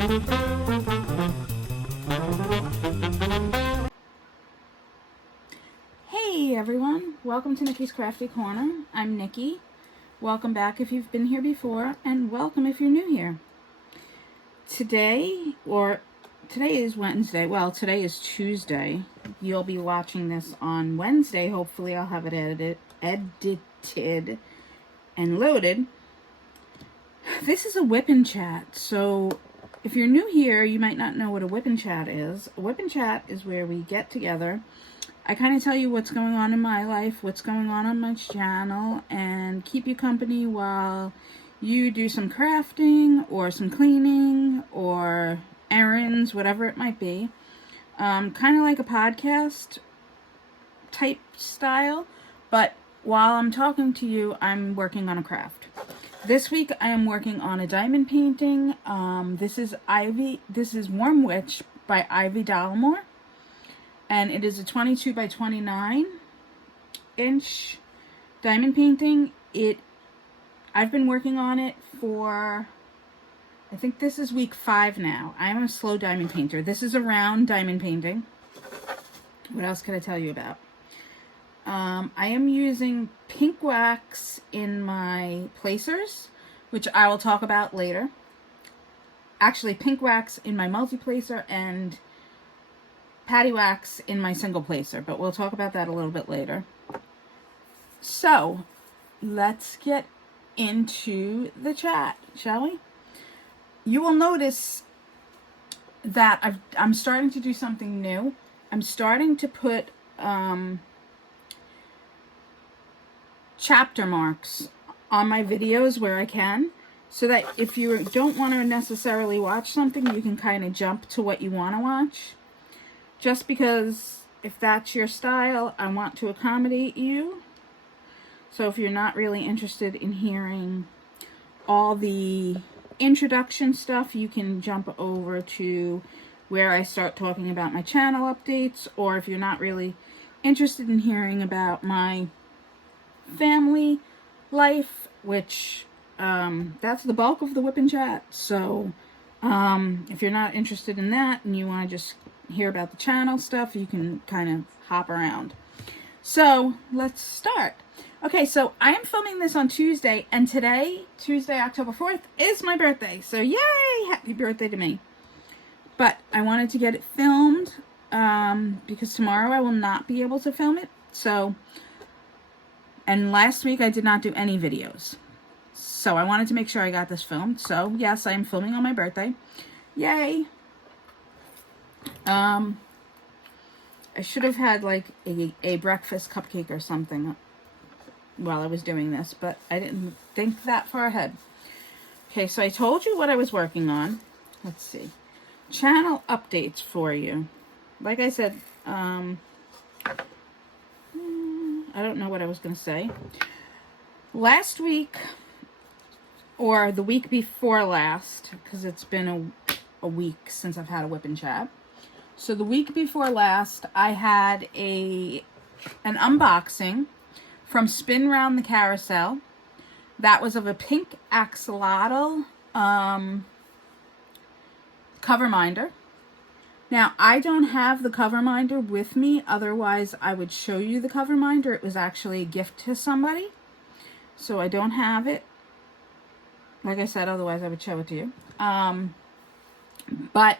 Hey everyone, welcome to Nikki's Crafty Corner. I'm Nikki. Welcome back if you've been here before, and welcome if you're new here. Today is Wednesday. Well, today is Tuesday. You'll be watching this on Wednesday. Hopefully I'll have it edited and loaded. This is a Wip N Chat. So if you're new here, you might not know what a Wip N Chat is. A Wip N Chat is where we get together. I kind of tell you what's going on in my life, what's going on my channel, and keep you company while you do some crafting or some cleaning or errands, whatever it might be. Kind of like a podcast type style, but while I'm talking to you, I'm working on a craft. This week I am working on a diamond painting. This is Warm Witch by Ivy Dallimore. And it is a 22 by 29 inch diamond painting. I've been working on it for, I think this is week 5 now. I'm a slow diamond painter. This is a round diamond painting. What else can I tell you about? I am using pink wax in my placers, which I will talk about later. Actually, pink wax in my multi-placer and patty wax in my single placer, but we'll talk about that a little bit later. So let's get into the chat, shall we? You will notice that I'm starting to do something new. I'm starting to put chapter marks on my videos where I can, so that if you don't want to necessarily watch something, you can kind of jump to what you want to watch. Just because if that's your style, I want to accommodate you. So if you're not really interested in hearing all the introduction stuff, you can jump over to where I start talking about my channel updates. Or if you're not really interested in hearing about my family life, which that's the bulk of the Wip N Chat. So if you're not interested in that and you want to just hear about the channel stuff, you can kind of hop around. So let's start. Okay, so I am filming this on Tuesday, and today, Tuesday, October 4th, is my birthday. So yay! Happy birthday to me. But I wanted to get it filmed because tomorrow I will not be able to film it. So, and last week I did not do any videos. So I wanted to make sure I got this filmed. So yes, I am filming on my birthday. Yay! I should have had like a breakfast cupcake or something while I was doing this, but I didn't think that far ahead. Okay, so I told you what I was working on. Let's see. Channel updates for you. Like I said, I don't know what I was going to say. Last week, or the week before last, because it's been a week since I've had a Wip N Chat. So the week before last, I had an unboxing from Spin Round the Carousel. That was of a pink axolotl cover minder. Now, I don't have the cover minder with me. Otherwise, I would show you the cover minder. It was actually a gift to somebody. So I don't have it. Like I said, otherwise I would show it to you. But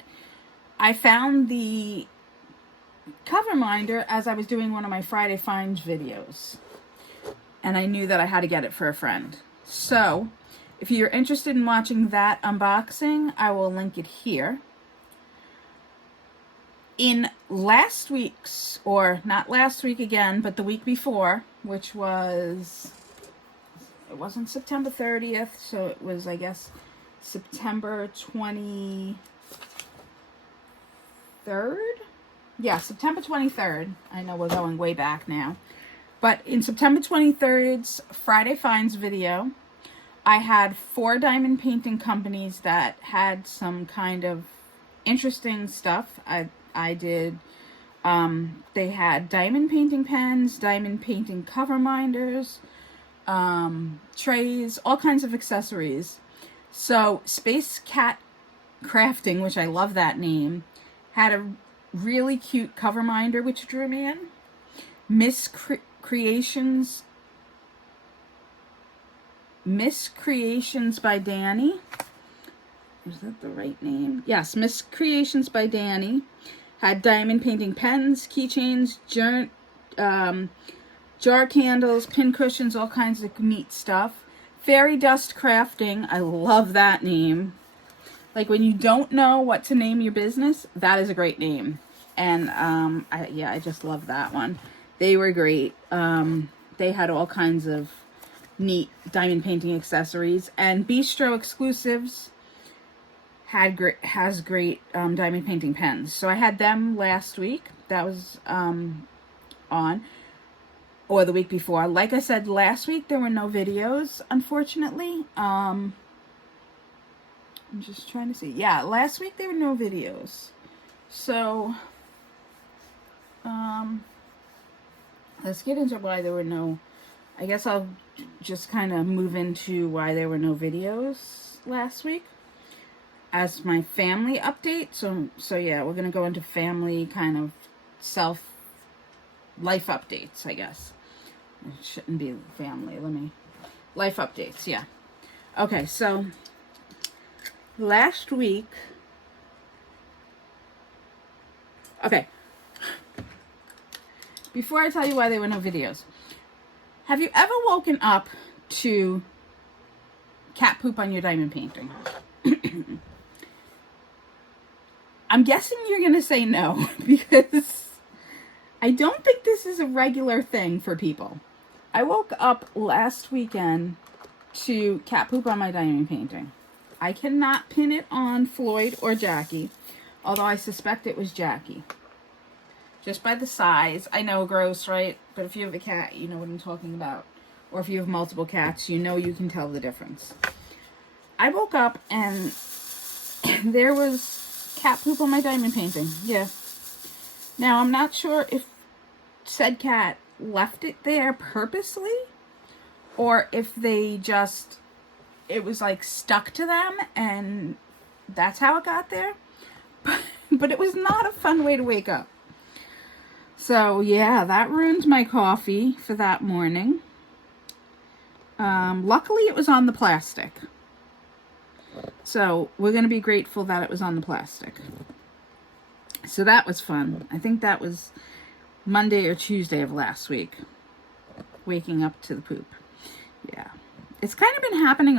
I found the cover minder as I was doing one of my Friday Finds videos. And I knew that I had to get it for a friend. So, if you're interested in watching that unboxing, I will link it here. In last week's, or not last week again, but the week before, which was, it wasn't September 30th, so it was, I guess, September 23rd? Yeah, September 23rd. I know we're going way back now. But in September 23rd's Friday Finds video, I had 4 diamond painting companies that had some kind of interesting stuff. I did, they had diamond painting pens, diamond painting cover minders, trays, all kinds of accessories. So Space Cat Crafting, which I love that name, had a really cute cover minder, which drew me in. Creations by Danny. Is that the right name? Yes, Miss Creations by Danny. Had diamond painting pens, keychains, jar candles, pin cushions, all kinds of neat stuff. Fairy Dust Crafting. I love that name. Like when you don't know what to name your business, that is a great name. And I just love that one. They were great. They had all kinds of neat diamond painting accessories. And Bistro Exclusives has great diamond painting pens. So I had them last week. That was on. Or the week before. Like I said, last week there were no videos, unfortunately. I'm just trying to see. Yeah, last week there were no videos. So, let's get into why there were no... I guess I'll just kind of move into why there were no videos last week as my family update. So yeah, we're going to go into family kind of life updates, I guess. It shouldn't be family. Life updates, yeah. Okay, so last week... Okay. Before I tell you why there were no videos, have you ever woken up to cat poop on your diamond painting? I'm guessing you're going to say no, because I don't think this is a regular thing for people. I woke up last weekend to cat poop on my diamond painting. I cannot pin it on Floyd or Jackie, although I suspect it was Jackie. Just by the size. I know, gross, right? But if you have a cat, you know what I'm talking about. Or if you have multiple cats, you know you can tell the difference. I woke up and there was cat poop on my diamond painting. Yeah. Now, I'm not sure if said cat left it there purposely or if they just, it was like stuck to them and that's how it got there. But it was not a fun way to wake up. So yeah, that ruined my coffee for that morning. Luckily it was on the plastic. So we're going to be grateful that it was on the plastic. So that was fun. I think that was Monday or Tuesday of last week. Waking up to the poop. Yeah. It's kind of been happening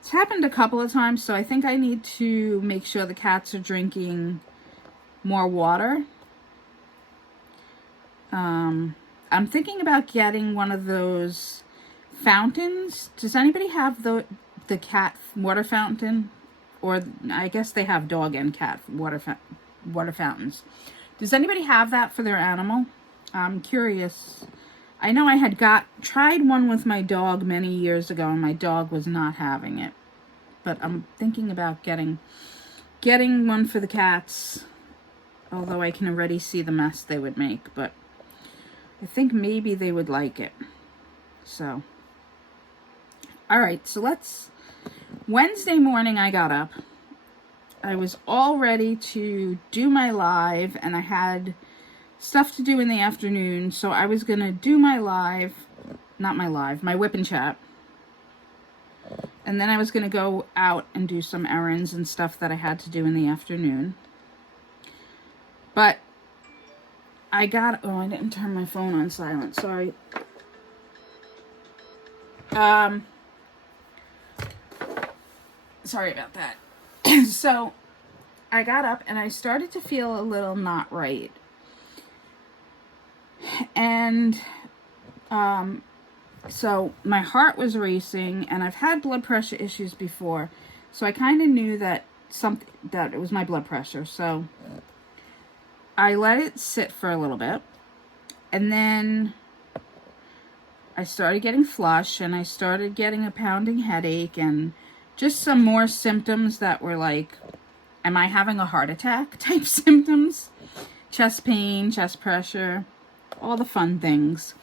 it's happened a couple of times, so I think I need to make sure the cats are drinking more water. I'm thinking about getting one of those fountains. Does anybody have the cat water fountain? Or I guess they have dog and cat water fountains. Does anybody have that for their animal? I'm curious. I know I had tried one with my dog many years ago, and my dog was not having it. But I'm thinking about getting one for the cats. Although I can already see the mess they would make, but I think maybe they would like it. So, all right, so Wednesday morning I got up. I was all ready to do my live, and I had stuff to do in the afternoon, so I was going to do my Wip N Chat. And then I was going to go out and do some errands and stuff that I had to do in the afternoon. But I didn't turn my phone on silent, sorry. Sorry about that. So, I got up and I started to feel a little not right. And, so my heart was racing, and I've had blood pressure issues before, so I kind of knew that it was my blood pressure. So I let it sit for a little bit, and then I started getting flush, and I started getting a pounding headache, and just some more symptoms that were like, am I having a heart attack type symptoms? Chest pain, chest pressure, all the fun things.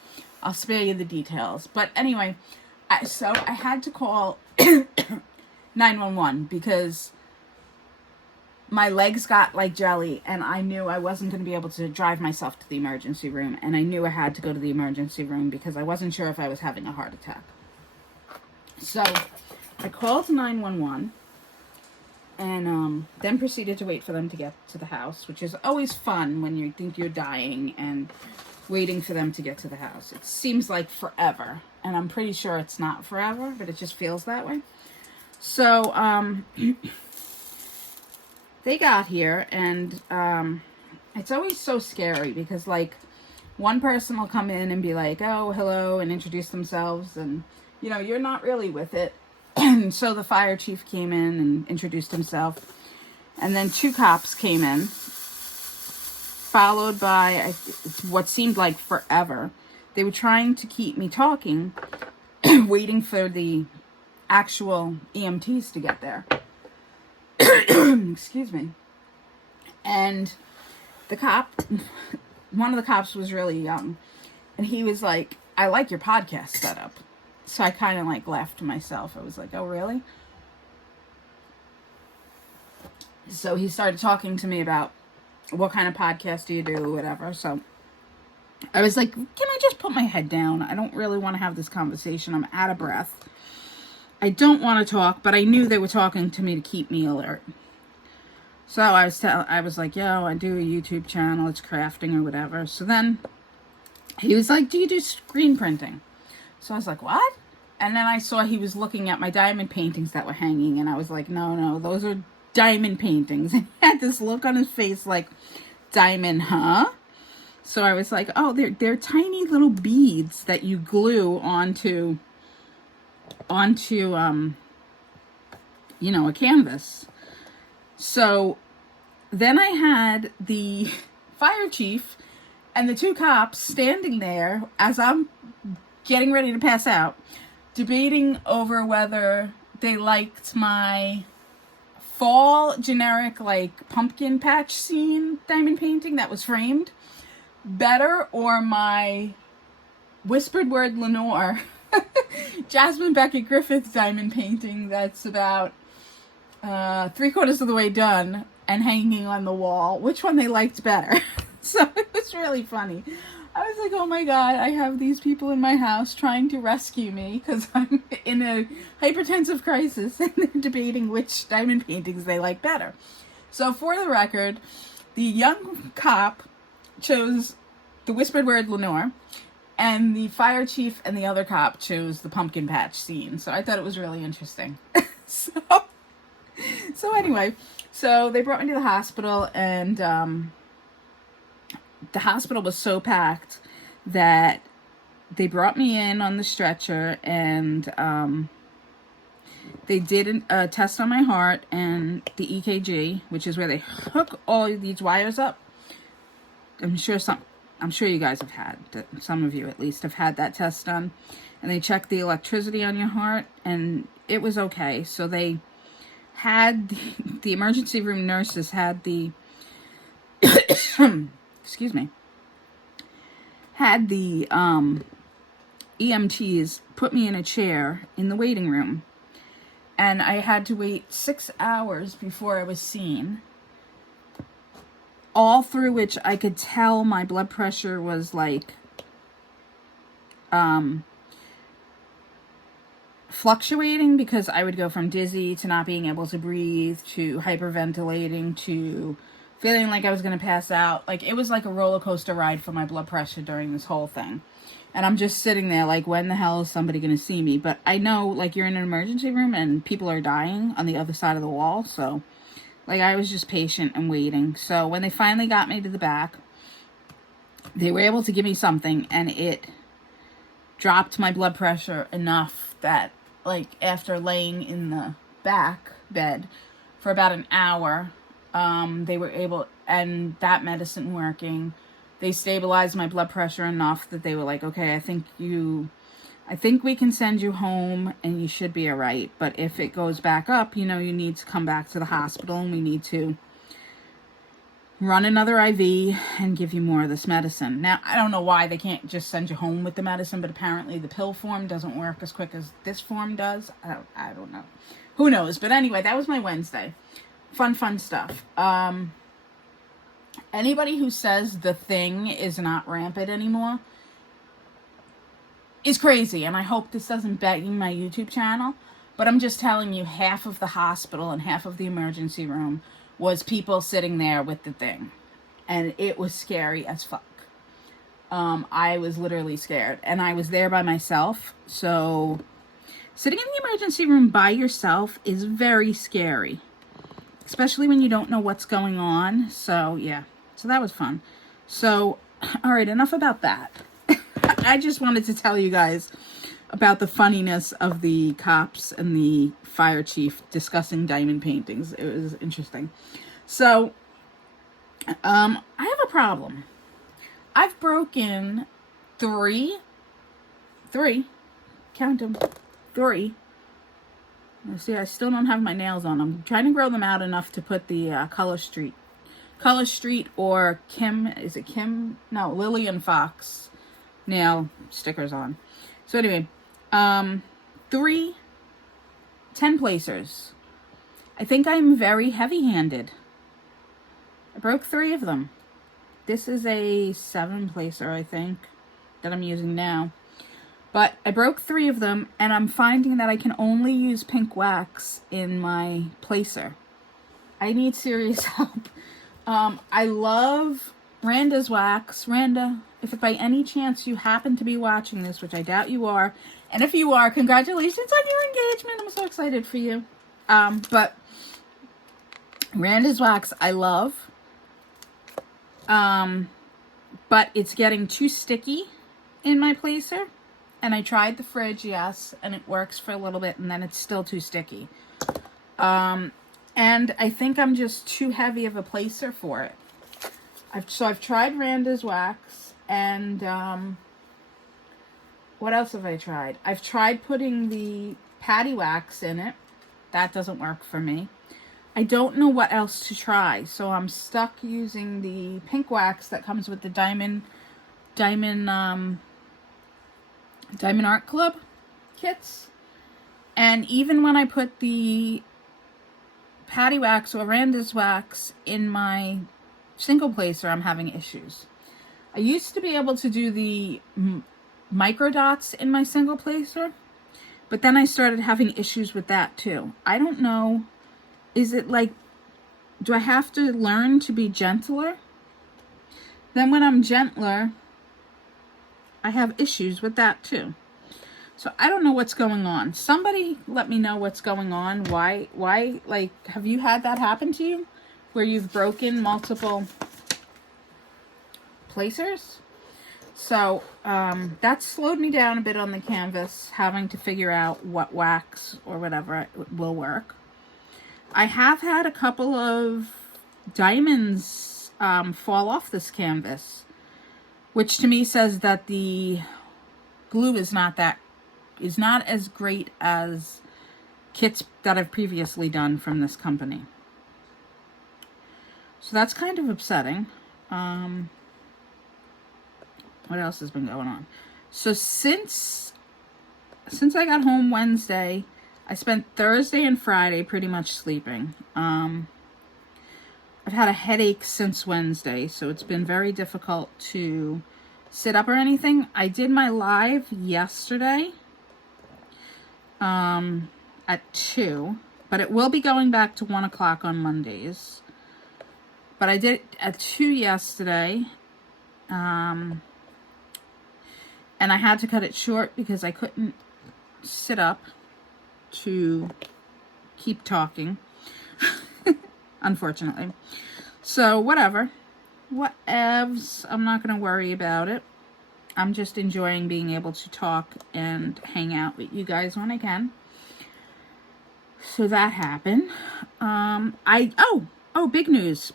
I'll spare you the details. But anyway, so I had to call 911 911 because my legs got like jelly and I knew I wasn't going to be able to drive myself to the emergency room, and I knew I had to go to the emergency room because I wasn't sure if I was having a heart attack. So I called 911 and then proceeded to wait for them to get to the house, which is always fun when you think you're dying and waiting for them to get to the house. It seems like forever, and I'm pretty sure it's not forever, but it just feels that way. So they got here, and it's always so scary because, like, one person will come in and be like, oh, hello, and introduce themselves, and, you know, you're not really with it. And so the fire chief came in and introduced himself, and then 2 cops came in, followed by what seemed like forever. They were trying to keep me talking, waiting for the actual EMTs to get there. Excuse me. And the cop, one of the cops was really young, and he was like, I like your podcast setup. So I kind of like laughed to myself. I was like, oh, really? So he started talking to me about what kind of podcast do you do, whatever. So I was like, can I just put my head down? I don't really want to have this conversation. I'm out of breath. I don't want to talk, but I knew they were talking to me to keep me alert. So I was like, yo, I do a YouTube channel. It's crafting or whatever. So then he was like, do you do screen printing? So I was like, what? And then I saw he was looking at my diamond paintings that were hanging, and I was like, no, those are diamond paintings. And he had this look on his face like, diamond, huh? So I was like, oh, they're tiny little beads that you glue onto you know, a canvas. So then I had the fire chief and the 2 cops standing there as I'm getting ready to pass out, debating over whether they liked my fall generic, like, pumpkin patch scene diamond painting that was framed better, or my whispered word Lenore Jasmine Beckett Griffith diamond painting that's about 3/4 of the way done and hanging on the wall. Which one they liked better? So it was really funny. I was like, oh my God, I have these people in my house trying to rescue me because I'm in a hypertensive crisis, and they're debating which diamond paintings they like better. So for the record, the young cop chose the whispered word Lenore, and the fire chief and the other cop chose the pumpkin patch scene. So I thought it was really interesting. So anyway, so they brought me to the hospital, and the hospital was so packed that they brought me in on the stretcher, and they did a test on my heart and the EKG, which is where they hook all these wires up. I'm sure you guys have had, some of you at least have had that test done, and they checked the electricity on your heart, and it was okay. So they had the emergency room nurses had the excuse me, had the EMTs put me in a chair in the waiting room, and I had to wait 6 hours before I was seen, all through which I could tell my blood pressure was like fluctuating, because I would go from dizzy to not being able to breathe to hyperventilating to feeling like I was going to pass out. Like, it was like a roller coaster ride for my blood pressure during this whole thing. And I'm just sitting there like, when the hell is somebody going to see me? But I know, like, you're in an emergency room and people are dying on the other side of the wall. So, like, I was just patient and waiting. So when they finally got me to the back, they were able to give me something, and it dropped my blood pressure enough that, like, after laying in the back bed for about an hour, they were able, and that medicine working, they stabilized my blood pressure enough that they were like, okay, I think we can send you home and you should be all right. But if it goes back up, you know, you need to come back to the hospital, and we need to, run another IV and give you more of this medicine. Now, I don't know why they can't just send you home with the medicine, but apparently the pill form doesn't work as quick as this form does. I don't know. Who knows? But anyway, that was my Wednesday. Fun stuff. Anybody who says the thing is not rampant anymore is crazy, and I hope this doesn't bang my YouTube channel, but I'm just telling you, half of the hospital and half of the emergency room was people sitting there with the thing, and it was scary as fuck. I was literally scared, and I was there by myself, so sitting in the emergency room by yourself is very scary, especially when you don't know what's going on. So yeah, so that was fun. So all right, enough about that. I just wanted to tell you guys about the funniness of the cops and the fire chief discussing diamond paintings. It was interesting. So, I have a problem. I've broken three, count them, 3. See, I still don't have my nails on. I'm trying to grow them out enough to put the Color Street or Lillian Fox nail stickers on. So anyway, 3 10 placers. I think I'm very heavy-handed. I broke 3 of them. This is a 7 placer, I think, that I'm using now. But I broke 3 of them, and I'm finding that I can only use pink wax in my placer. I need serious help. I love Randa's wax. Randa, if by any chance you happen to be watching this, which I doubt you are, and if you are, congratulations on your engagement. I'm so excited for you. But Randa's wax I love. But it's getting too sticky in my placer. And I tried the fridge, yes, and it works for a little bit, and then it's still too sticky. And I think I'm just too heavy of a placer for it. I've tried Randa's wax, and what else have I tried? I've tried putting the patty wax in it. That doesn't work for me. I don't know what else to try, so I'm stuck using the pink wax that comes with the Diamond Art Club kits. And even when I put the patty wax or Randa's wax in my single placer, I'm having issues. I used to be able to do the micro dots in my single placer, but then I started having issues with that too. I don't know. Is it like, do I have to learn to be gentler? Then when I'm gentler, I have issues with that too. So I don't know what's going on. Somebody let me know what's going on. Why, like, have you had that happen to you? Where you've broken multiple placers? So, that slowed me down a bit on the canvas, having to figure out what wax or whatever will work. I have had a couple of diamonds fall off this canvas, which to me says that the glue is not as great as kits that I've previously done from this company. So that's kind of upsetting. What else has been going on? So since I got home Wednesday, I spent Thursday and Friday pretty much sleeping. I've had a headache since Wednesday, so it's been very difficult to sit up or anything. I did my live yesterday at 2, but it will be going back to 1 o'clock on Mondays. But I did it at 2 yesterday, and I had to cut it short because I couldn't sit up to keep talking, unfortunately. So whatever, whatevs, I'm not going to worry about it. I'm just enjoying being able to talk and hang out with you guys when I can. So that happened. Big news.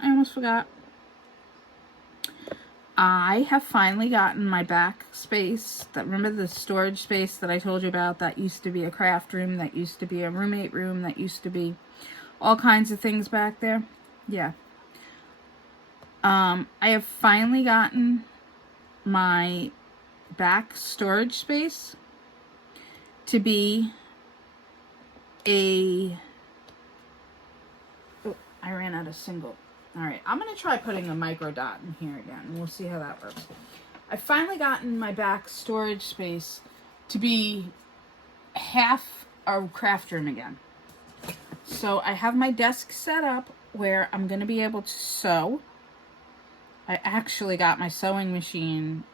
I almost forgot. I have finally gotten my back space. Remember the storage space that I told you about? That used to be a craft room, that used to be a roommate room, that used to be all kinds of things back there. Yeah. I have finally gotten my back storage space to be a... Oh, I ran out of single. Alright, I'm going to try putting a micro dot in here again, and we'll see how that works. I've finally gotten my back storage space to be half a craft room again. So I have my desk set up where I'm going to be able to sew. I actually got my sewing machine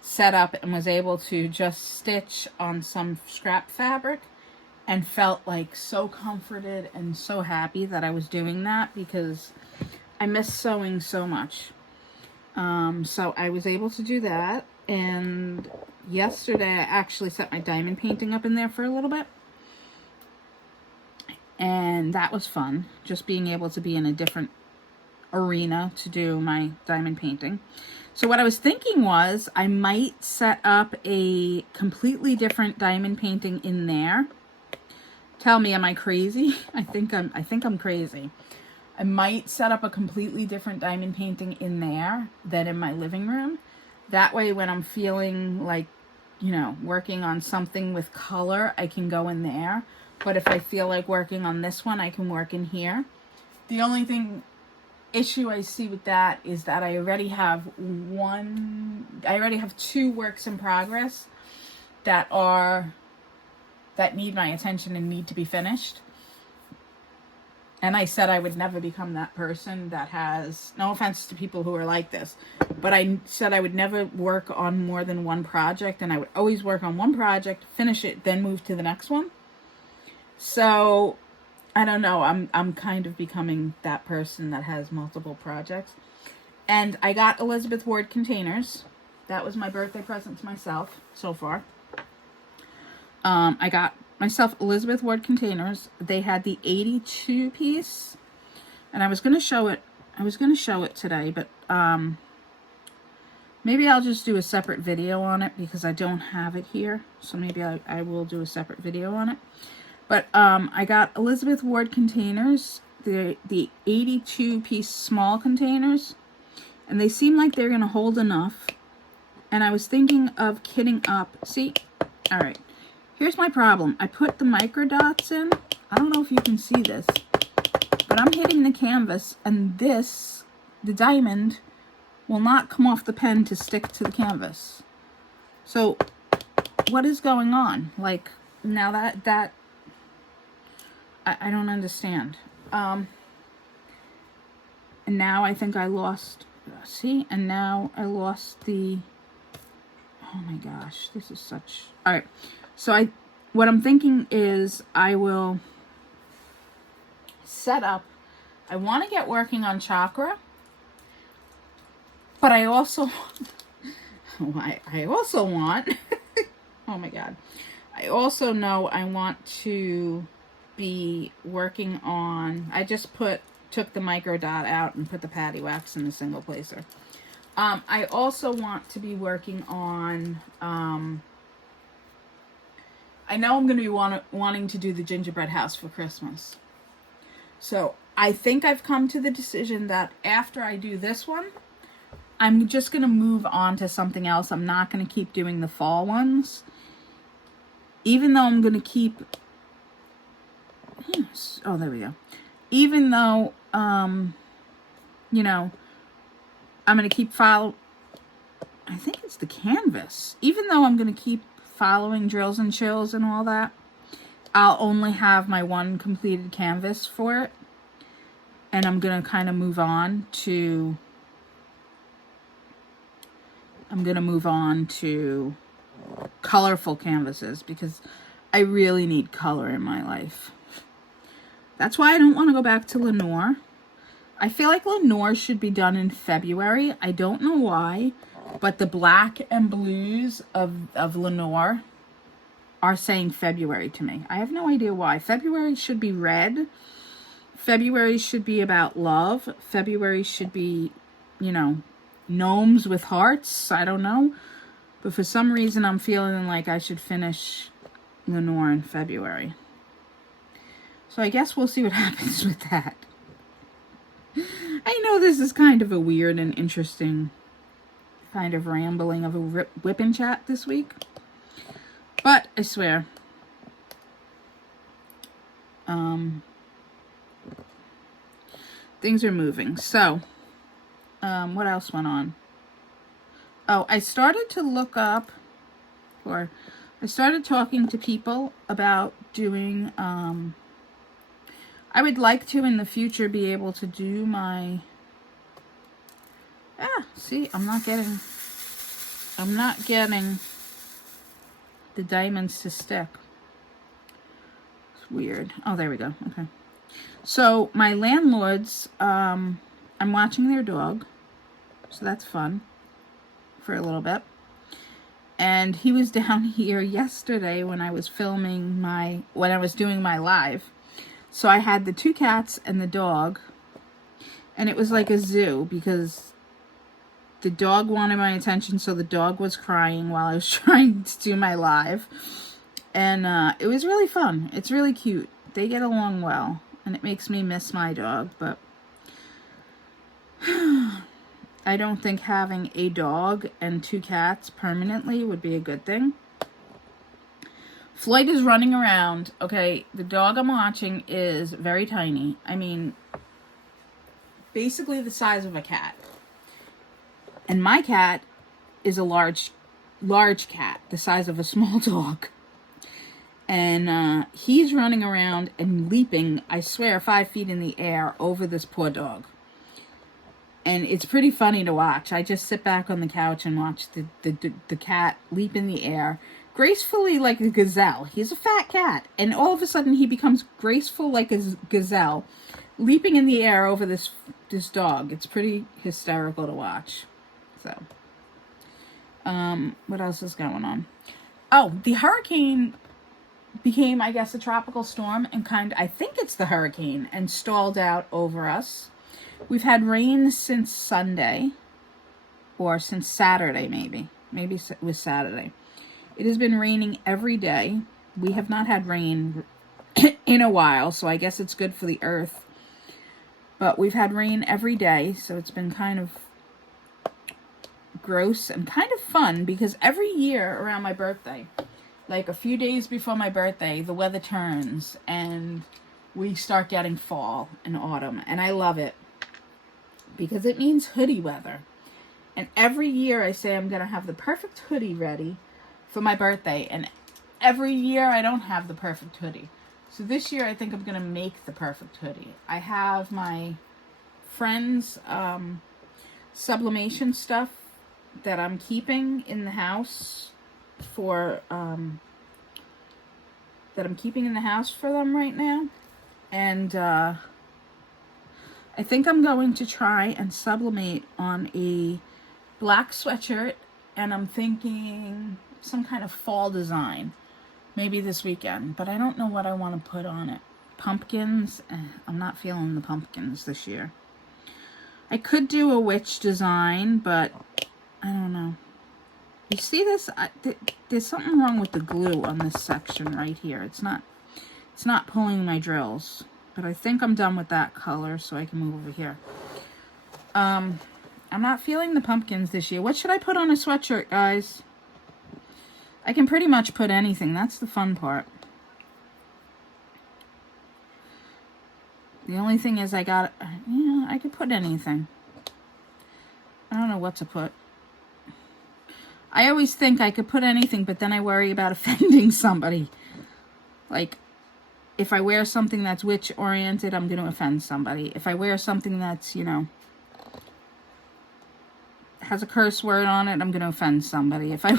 set up and was able to just stitch on some scrap fabric, and felt like so comforted and so happy that I was doing that, because I miss sewing so much. So I was able to do that, and yesterday I actually set my diamond painting up in there for a little bit, and that was fun, just being able to be in a different arena to do my diamond painting. So what I was thinking was I might set up a completely different diamond painting in there. Tell me, am I crazy? I think I'm crazy. I might set up a completely different diamond painting in there than in my living room. That way, when I'm feeling like, you know, working on something with color, I can go in there. But if I feel like working on this one, I can work in here. The only issue I see with that is that I already have two works in progress that need my attention and need to be finished. And I said I would never become that person that has, no offense to people who are like this, but I said I would never work on more than one project, and I would always work on one project, finish it, then move to the next one. So I don't know, I'm kind of becoming that person that has multiple projects. And I got Elizabeth Ward containers. That was my birthday present to myself so far. I got myself Elizabeth Ward containers. They had the 82 piece, and I was going to show it. Today, but maybe I'll just do a separate video on it because I don't have it here. So maybe I will do a separate video on it. But I got Elizabeth Ward containers, the 82 piece small containers, and they seem like they're going to hold enough. And I was thinking of kitting up. See, all right. Here's my problem. I put the micro dots in. I don't know if you can see this, but I'm hitting the canvas, and the diamond, will not come off the pen to stick to the canvas. So what is going on? Like, now that I don't understand. And now I think I lost, see, and now I lost the, oh my gosh, this is such, all right. So what I'm thinking is I will set up, I want to get working on chakra, but I also want, oh my God, I also know I want to be working on, I just took the micro dot out and put the patty wax in the single placer. I also want to be working on, I know I'm going to be wanting to do the gingerbread house for Christmas. So I think I've come to the decision that after I do this one, I'm just going to move on to something else. I'm not going to keep doing the fall ones. Even though I'm going to keep, oh, there we go. Even though, you know, I'm going to keep I think it's the canvas. Even though I'm going to keep following drills and chills and all that, I'll only have my one completed canvas for it. And I'm going to kind of move on to, colorful canvases, because I really need color in my life. That's why I don't want to go back to Lenore. I feel like Lenore should be done in February. I don't know why, but the black and blues of Lenore are saying February to me. I have no idea why. February should be red. February should be about love. February should be, you know, gnomes with hearts. I don't know. But for some reason, I'm feeling like I should finish Lenore in February. So I guess we'll see what happens with that. I know this is kind of a weird and interesting kind of rambling of a Wip N Chat this week, but I swear, things are moving. So, what else went on? Oh, I started to look up, or I started talking to people about doing, I would like to in the future be able to do my, see, I'm not getting the diamonds to stick. It's weird. Oh, there we go. Okay. So my landlords, I'm watching their dog, so that's fun for a little bit. And he was down here yesterday when I was filming when I was doing my live. So I had the 2 cats and the dog, and it was like a zoo because the dog wanted my attention, so the dog was crying while I was trying to do my live. And it was really fun. It's really cute. They get along well, and it makes me miss my dog, but I don't think having a dog and 2 cats permanently would be a good thing. Floyd is running around. Okay, the dog I'm watching is very tiny. I mean, basically the size of a cat. And my cat is a large cat, the size of a small dog. And he's running around and leaping, I swear, 5 feet in the air over this poor dog. And it's pretty funny to watch. I just sit back on the couch and watch the cat leap in the air, gracefully like a gazelle. He's a fat cat. And all of a sudden he becomes graceful like a gazelle, leaping in the air over this dog. It's pretty hysterical to watch. So, what else is going on? Oh, the hurricane became, I guess, a tropical storm and I think it's the hurricane, and stalled out over us. We've had rain since Sunday, or since Saturday maybe. Maybe it was Saturday. It has been raining every day. We have not had rain in a while, so I guess it's good for the earth. But we've had rain every day, so it's been kind of gross and kind of fun, because every year around my birthday, like a few days before my birthday, the weather turns and we start getting fall and autumn, and I love it because it means hoodie weather. And every year I say I'm going to have the perfect hoodie ready for my birthday, and every year I don't have the perfect hoodie. So this year I think I'm going to make the perfect hoodie. I have my friend's sublimation stuff that I'm keeping in the house for them right now. And I think I'm going to try and sublimate on a black sweatshirt, and I'm thinking some kind of fall design, maybe this weekend, but I don't know what I want to put on it. Pumpkins, I'm not feeling the pumpkins this year. I could do a witch design, but I don't know. You see this? There's something wrong with the glue on this section right here. It's not pulling my drills. But I think I'm done with that color, so I can move over here. I'm not feeling the pumpkins this year. What should I put on a sweatshirt, guys? I can pretty much put anything. That's the fun part. The only thing is I could put anything. I don't know what to put. I always think I could put anything, but then I worry about offending somebody. Like, if I wear something that's witch-oriented, I'm going to offend somebody. If I wear something that's, has a curse word on it, I'm going to offend somebody. If I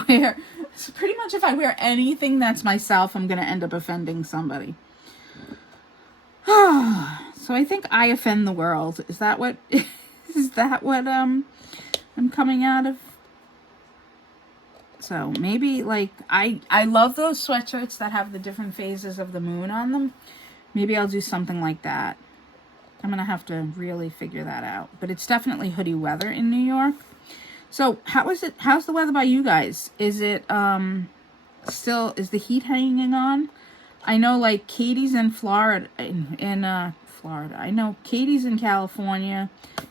wear anything that's myself, I'm going to end up offending somebody. So I think I offend the world. Is that what I'm coming out of? So maybe, like, I love those sweatshirts that have the different phases of the moon on them. Maybe I'll do something like that. I'm going to have to really figure that out. But it's definitely hoodie weather in New York. So how's the weather by you guys? Is it is the heat hanging on? I know, like, Katie's in Florida, Florida. I know Katie's in California.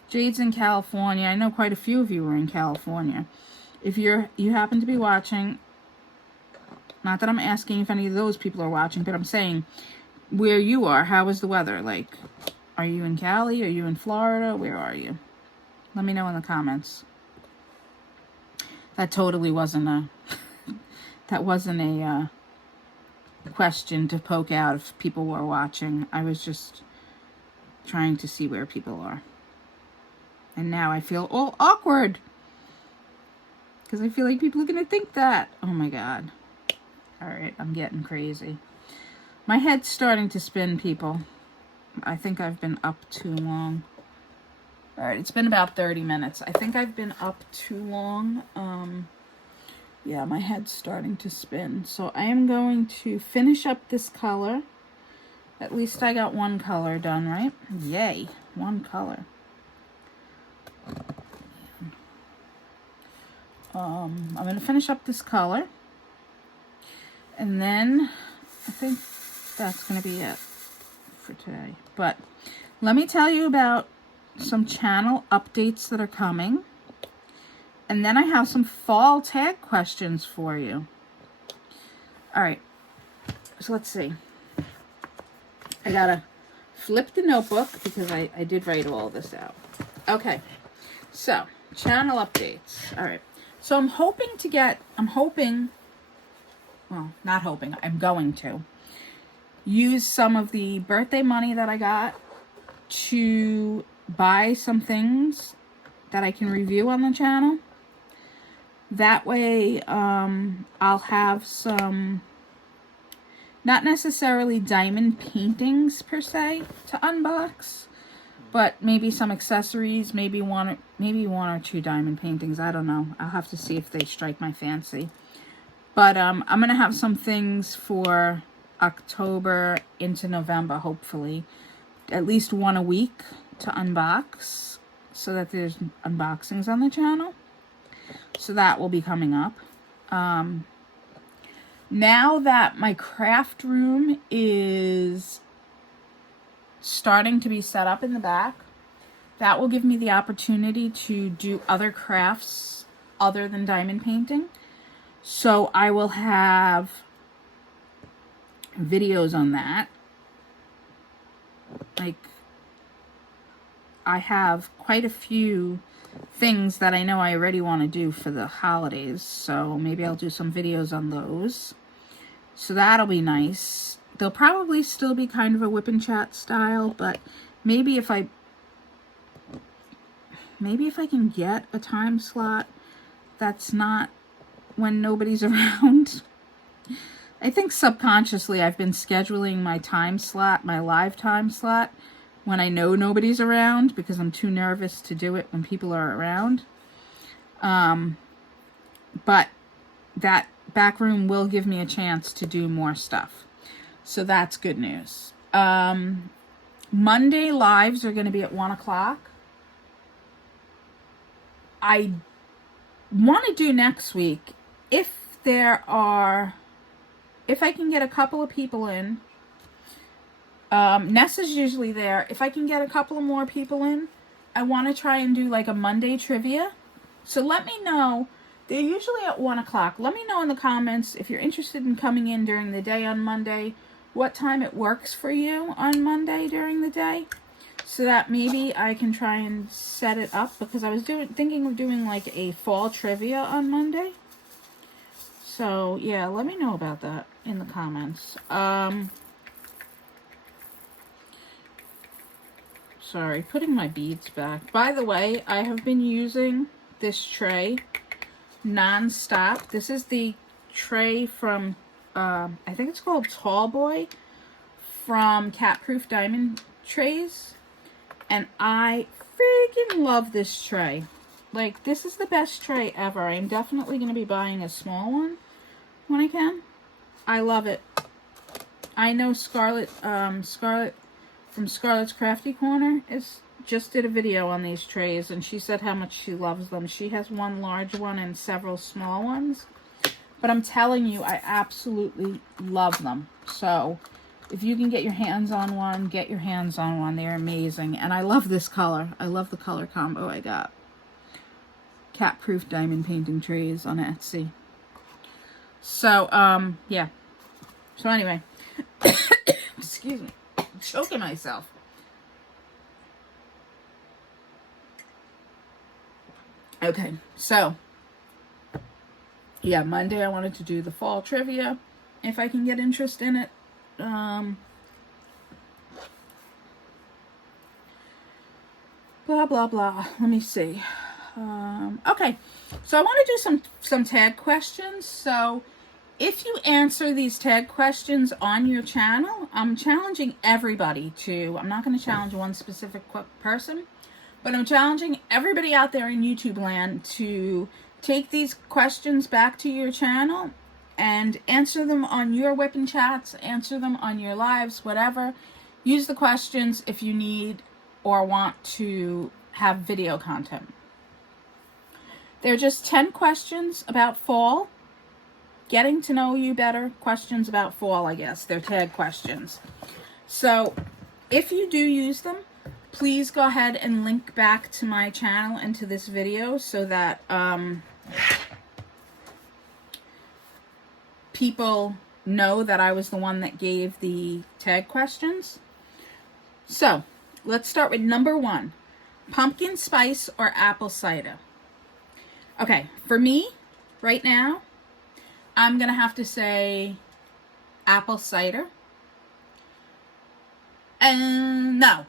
Jade's in California. I know quite a few of you are in California. If you happen to be watching, not that I'm asking if any of those people are watching, but I'm saying where you are, how is the weather? Like, are you in Cali? Are you in Florida? Where are you? Let me know in the comments. That totally wasn't a question to poke out if people were watching. I was just trying to see where people are. And now I feel all awkward because I feel like people are going to think that. Oh my God. All right, I'm getting crazy. My head's starting to spin, people. I think I've been up too long. All right, it's been about 30 minutes. I think I've been up too long. Yeah, my head's starting to spin. So I am going to finish up this color. At least I got one color done, right? Yay, one color. I'm going to finish up this color. And then I think that's going to be it for today. But let me tell you about some channel updates that are coming. And then I have some fall tag questions for you. All right. So let's see. I got to flip the notebook because I did write all this out. Okay. So, channel updates. All right. So I'm going to use some of the birthday money that I got to buy some things that I can review on the channel. That way, I'll have some, not necessarily diamond paintings per se to unbox, but maybe some accessories, maybe one or two diamond paintings. I don't know. I'll have to see if they strike my fancy. But I'm going to have some things for October into November, hopefully. At least one a week to unbox so that there's unboxings on the channel. So that will be coming up. Now that my craft room is starting to be set up in the back, that will give me the opportunity to do other crafts other than diamond painting. So I will have videos on that. Like, I have quite a few things that I know I already want to do for the holidays. So maybe I'll do some videos on those. So that'll be nice. They'll probably still be kind of a Wip N Chat style, but maybe if I can get a time slot that's not when nobody's around. I think subconsciously I've been scheduling my time slot, my live time slot, when I know nobody's around because I'm too nervous to do it when people are around. But that back room will give me a chance to do more stuff. So that's good news. Monday lives are going to be at 1 o'clock. I want to do next week if I can get a couple of people in. Nessa's usually there. If I can get a couple of more people in, I want to try and do like a Monday trivia. So let me know. They're usually at 1 o'clock. Let me know in the comments if you're interested in coming in during the day on Monday, what time it works for you on Monday during the day, so that maybe I can try and set it up, because I was thinking of doing like a fall trivia on Monday. So yeah, let me know about that in the comments. Sorry, putting my beads back. By the way, I have been using this tray non-stop. This is the tray from, I think it's called Tall Boy, from Cat Proof Diamond Trays. And I freaking love this tray. Like, this is the best tray ever. I'm definitely going to be buying a small one when I can. I love it. I know Scarlett from Scarlett's Crafty Corner just did a video on these trays, and she said how much she loves them. She has one large one and several small ones. But I'm telling you, I absolutely love them. So If you can get your hands on one, get your hands on one. They're amazing. And I love this color. I love the color combo I got. Cat-proof diamond painting trays on Etsy. So, yeah. So anyway, excuse me, I'm choking myself. Okay, so, yeah, Monday I wanted to do the fall trivia, if I can get interest in it. Blah, blah, blah. Let me see. Okay, so I want to do some tag questions. So if you answer these tag questions on your channel, I'm challenging everybody to, I'm not going to challenge one specific person, but I'm challenging everybody out there in YouTube land to take these questions back to your channel and answer them on your Wip N Chats, answer them on your lives, whatever. Use the questions if you need or want to have video content. They're just 10 questions about fall. Getting to know you better, questions about fall, I guess. They're tag questions. So if you do use them, please go ahead and link back to my channel and to this video so that people know that I was the one that gave the tag questions. So let's start with number 1. Pumpkin spice or apple cider? Okay, for me, right now, I'm going to have to say apple cider. And no.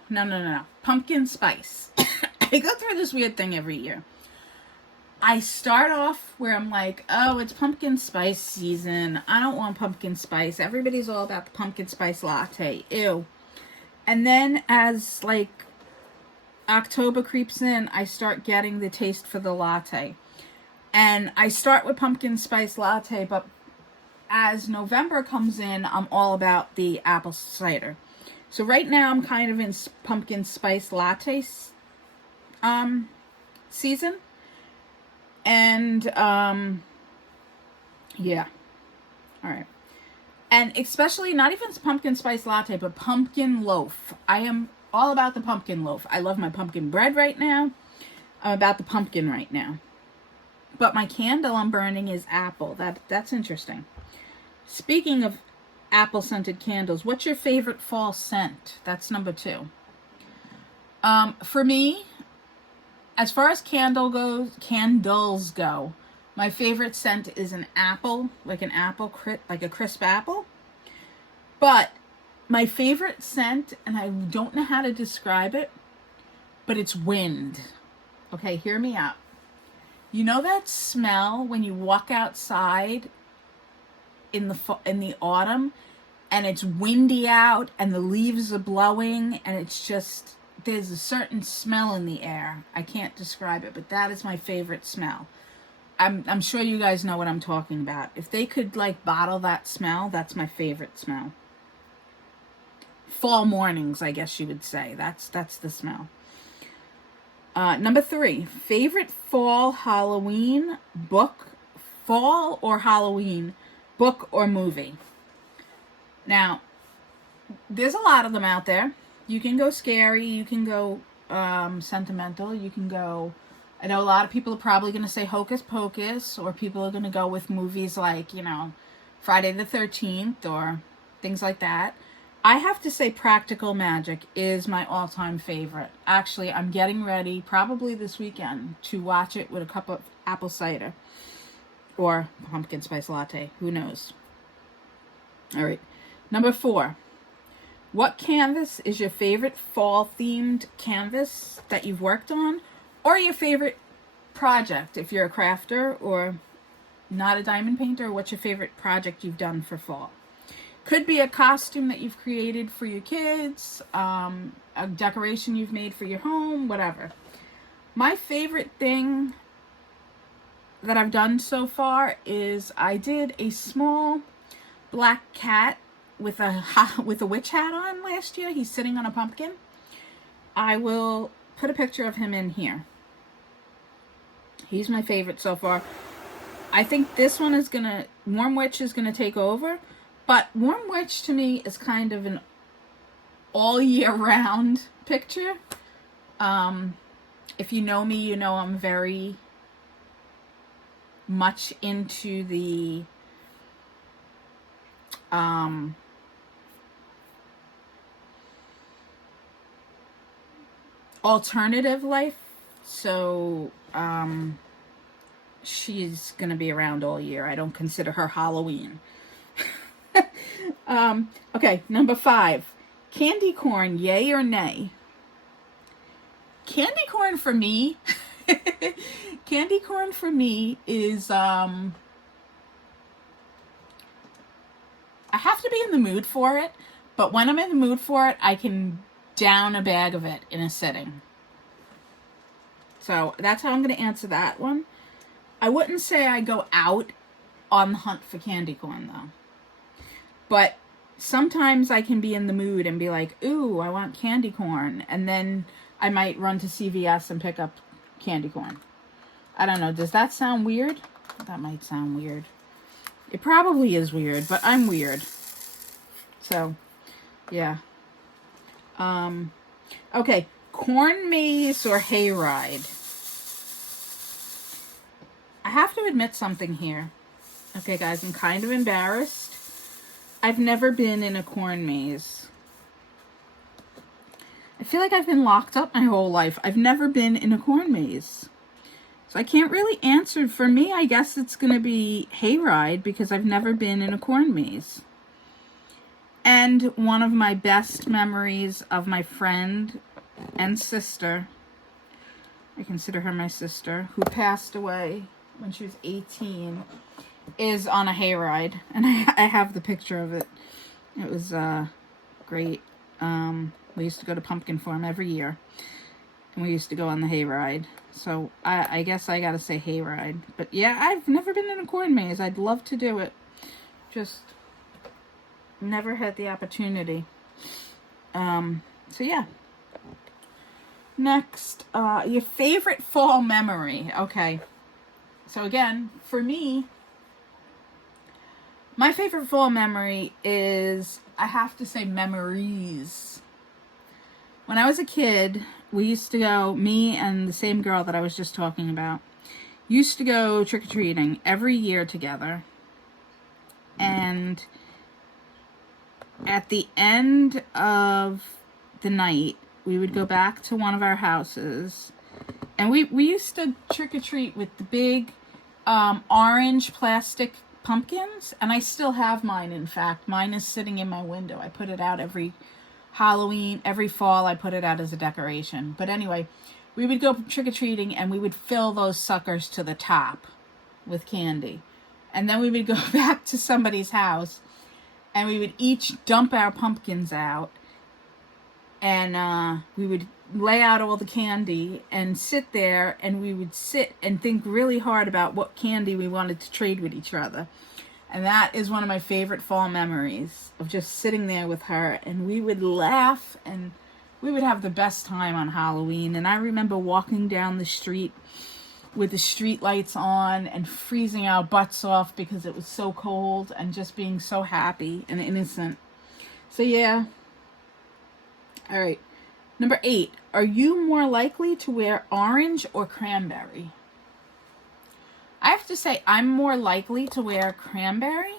Pumpkin spice. I go through this weird thing every year. I start off where I'm like, oh, it's pumpkin spice season. I don't want pumpkin spice. Everybody's all about the pumpkin spice latte. Ew. And then as like October creeps in, I start getting the taste for the latte. And I start with pumpkin spice latte, but as November comes in, I'm all about the apple cider. So right now I'm kind of in pumpkin spice latte season. And yeah. All right. And especially not even pumpkin spice latte, but pumpkin loaf. I am all about the pumpkin loaf. I love my pumpkin bread right now. I'm about the pumpkin right now. But my candle I'm burning is apple. That's interesting. Speaking of apple scented candles, what's your favorite fall scent? That's number 2. For me, as far as candles go, my favorite scent is an apple, like a crisp apple. But my favorite scent, and I don't know how to describe it, but it's wind. Okay, hear me out. You know that smell when you walk outside in the autumn and it's windy out and the leaves are blowing and it's just, there's a certain smell in the air. I can't describe it, but that is my favorite smell. I'm sure you guys know what I'm talking about. If they could like bottle that smell, that's my favorite smell. Fall mornings, I guess you would say. That's the smell. Number 3, favorite fall Halloween book, fall or Halloween book or movie. Now, there's a lot of them out there. You can go scary, you can go sentimental, you can go, I know a lot of people are probably going to say Hocus Pocus, or people are going to go with movies like, Friday the 13th or things like that. I have to say Practical Magic is my all-time favorite. Actually, I'm getting ready, probably this weekend, to watch it with a cup of apple cider. Or pumpkin spice latte. Who knows? All right. Number 4. What canvas is your favorite fall-themed canvas that you've worked on? Or your favorite project, if you're a crafter or not a diamond painter? What's your favorite project you've done for fall? Could be a costume that you've created for your kids, a decoration you've made for your home, whatever. My favorite thing that I've done so far is I did a small black cat with a witch hat on last year. He's sitting on a pumpkin. I will put a picture of him in here. He's my favorite so far. I think this one is Warm Witch is gonna take over. But Warm Witch to me is kind of an all year round picture. If you know me, you know I'm very much into the alternative life. So she's gonna be around all year. I don't consider her Halloween. Okay, number 5. Candy corn, yay or nay? Candy corn for me candy corn for me is I have to be in the mood for it, but when I'm in the mood for it, I can down a bag of it in a sitting. So that's how I'm going to answer that one. I wouldn't say I go out on the hunt for candy corn, though. But sometimes I can be in the mood and be like, ooh, I want candy corn. And then I might run to CVS and pick up candy corn. I don't know. Does that sound weird? That might sound weird. It probably is weird, but I'm weird. So, yeah. Okay. Corn maze or hayride? I have to admit something here. Okay, guys, I'm kind of embarrassed. I've never been in a corn maze. I feel like I've been locked up my whole life. I've never been in a corn maze. So I can't really answer. For me, I guess it's going to be hayride because I've never been in a corn maze. And one of my best memories of my friend and sister, I consider her my sister, who passed away when she was 18, is on a hayride. And I have the picture of it. It was great. We used to go to Pumpkin Farm every year. And we used to go on the hayride. So I guess I gotta say hayride. But yeah, I've never been in a corn maze. I'd love to do it. Just never had the opportunity. So yeah. Next, your favorite fall memory. Okay. So again, for me, my favorite fall memory is, I have to say, memories. When I was a kid, we used to go, me and the same girl that I was just talking about, used to go trick-or-treating every year together. And at the end of the night, we would go back to one of our houses. And we used to trick-or-treat with the big orange plastic pumpkins. And I still have mine, in fact. Mine is sitting in my window. I put it out every Halloween, every fall. I put it out as a decoration. But anyway, we would go trick-or-treating and we would fill those suckers to the top with candy. And then we would go back to somebody's house and we would each dump our pumpkins out. And we would lay out all the candy and sit there, and we would sit and think really hard about what candy we wanted to trade with each other. And that is one of my favorite fall memories, of just sitting there with her, and we would laugh and we would have the best time on Halloween. And I remember walking down the street with the street lights on and freezing our butts off because it was so cold, and just being so happy and innocent. So yeah. All right. Number 8. Are you more likely to wear orange or cranberry? I have to say I'm more likely to wear cranberry,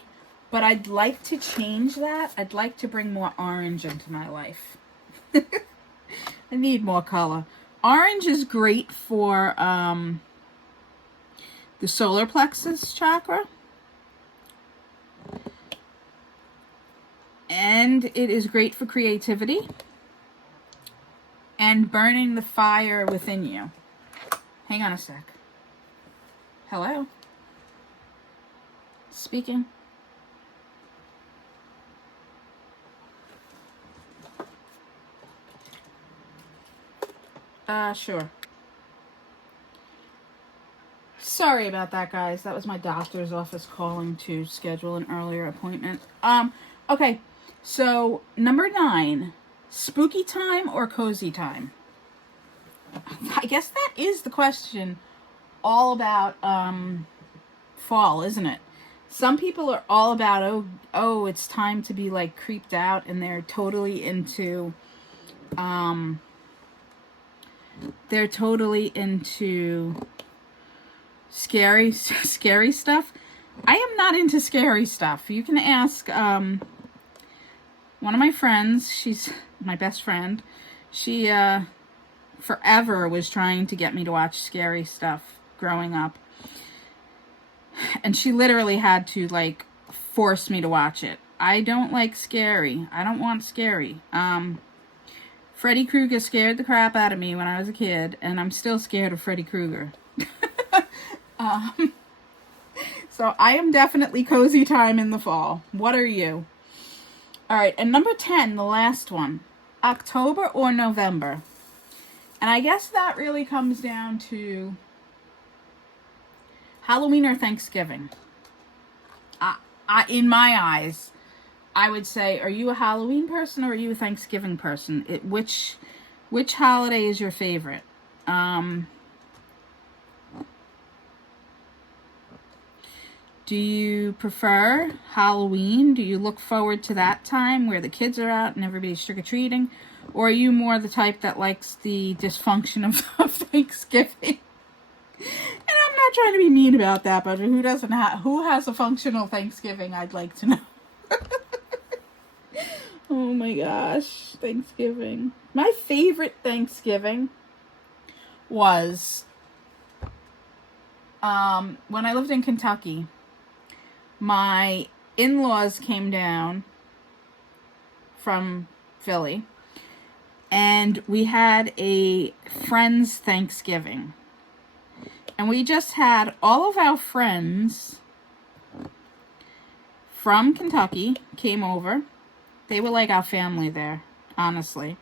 but I'd like to change that. I'd like to bring more orange into my life. I need more color. Orange is great for the solar plexus chakra. And it is great for creativity and burning the fire within you. Hang on a sec. Hello? Speaking. Sure. Sorry about that, guys. That was my doctor's office calling to schedule an earlier appointment. Okay. So, number 9. Spooky time or cozy time? I guess that is the question all about fall, isn't it? Some people are all about, oh, it's time to be like creeped out, and they're totally into scary stuff. I am not into scary stuff. You can ask one of my friends. She's my best friend. She forever was trying to get me to watch scary stuff growing up, and she literally had to like force me to watch it. I don't like scary. I don't want scary. Freddy Krueger scared the crap out of me when I was a kid, and I'm still scared of Freddy Krueger. So I am definitely cozy time in the fall. What are you? All right, and number 10, the last one. October or November? And I guess that really comes down to Halloween or Thanksgiving. In my eyes, I would say, are you a Halloween person or are you a Thanksgiving person? Which holiday is your favorite? Do you prefer Halloween? Do you look forward to that time where the kids are out and everybody's trick-or-treating? Or are you more the type that likes the dysfunction of Thanksgiving? And I'm not trying to be mean about that, but who has a functional Thanksgiving? I'd like to know. Oh my gosh, Thanksgiving. My favorite Thanksgiving was when I lived in Kentucky. My in-laws came down from Philly, and we had a friend's Thanksgiving. And we just had all of our friends from Kentucky came over. They were like our family there, honestly.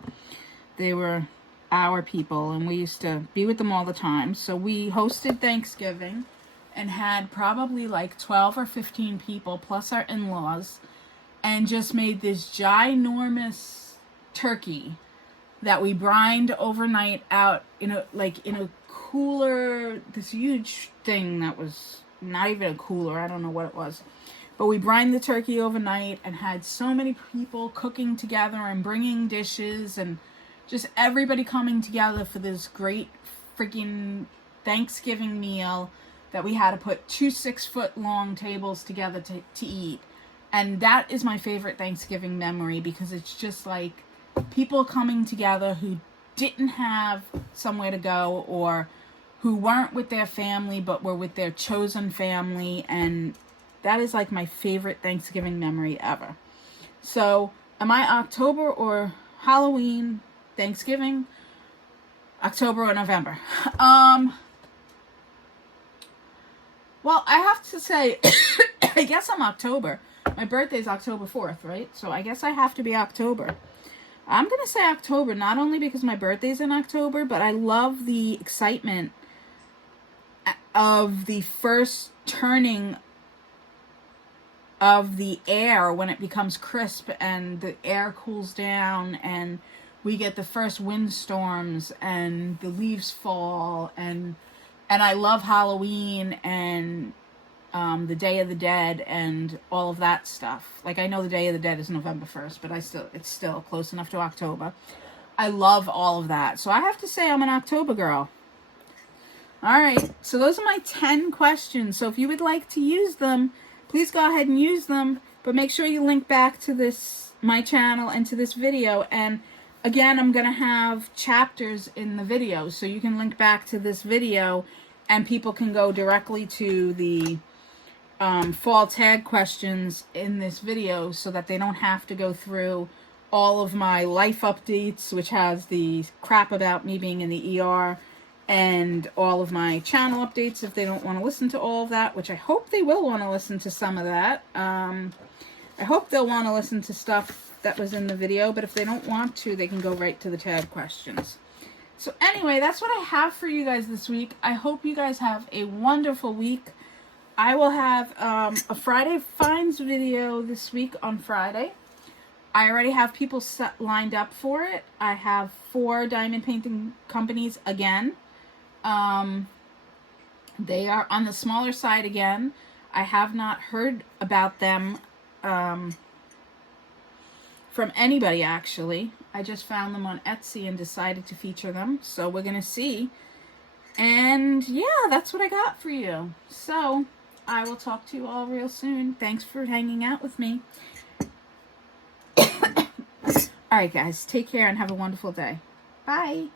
They were our people, and we used to be with them all the time. So we hosted Thanksgiving and had probably like 12 or 15 people, plus our in-laws, and just made this ginormous turkey that we brined overnight out in a cooler, this huge thing that was not even a cooler, I don't know what it was. But we brined the turkey overnight and had so many people cooking together and bringing dishes and just everybody coming together for this great freaking Thanksgiving meal that we had to put 2 6-foot-long tables together to eat. And that is my favorite Thanksgiving memory, because it's just like people coming together who didn't have somewhere to go, or who weren't with their family but were with their chosen family, and that is like my favorite Thanksgiving memory ever. So, am I October or Halloween, Thanksgiving, October or November? Well, I have to say, I guess I'm October. My birthday's October 4th, right? So I guess I have to be October. I'm going to say October, not only because my birthday's in October, but I love the excitement of the first turning of the air when it becomes crisp and the air cools down and we get the first windstorms and the leaves fall, and I love Halloween and the Day of the Dead and all of that stuff. Like, I know the Day of the Dead is November 1st, but it's still close enough to October. I love all of that. So I have to say I'm an October girl. All right, so those are my 10 questions. So if you would like to use them, please go ahead and use them, but make sure you link back to my channel and to this video. And again, I'm going to have chapters in the video, so you can link back to this video and people can go directly to the fall tag questions in this video, so that they don't have to go through all of my life updates, which has the crap about me being in the ER, and all of my channel updates if they don't want to listen to all of that, which I hope they will want to listen to some of that. I hope they'll want to listen to stuff that was in the video, but if they don't want to, they can go right to the tag questions. So anyway, that's what I have for you guys this week. I hope you guys have a wonderful week. I will have a Friday Finds video this week on Friday. I already have people lined up for it. I have 4 diamond painting companies again. They are on the smaller side again. I have not heard about them from anybody, actually. I just found them on Etsy and decided to feature them. So we're going to see. And yeah, that's what I got for you. So I will talk to you all real soon. Thanks for hanging out with me. All right, guys. Take care and have a wonderful day. Bye.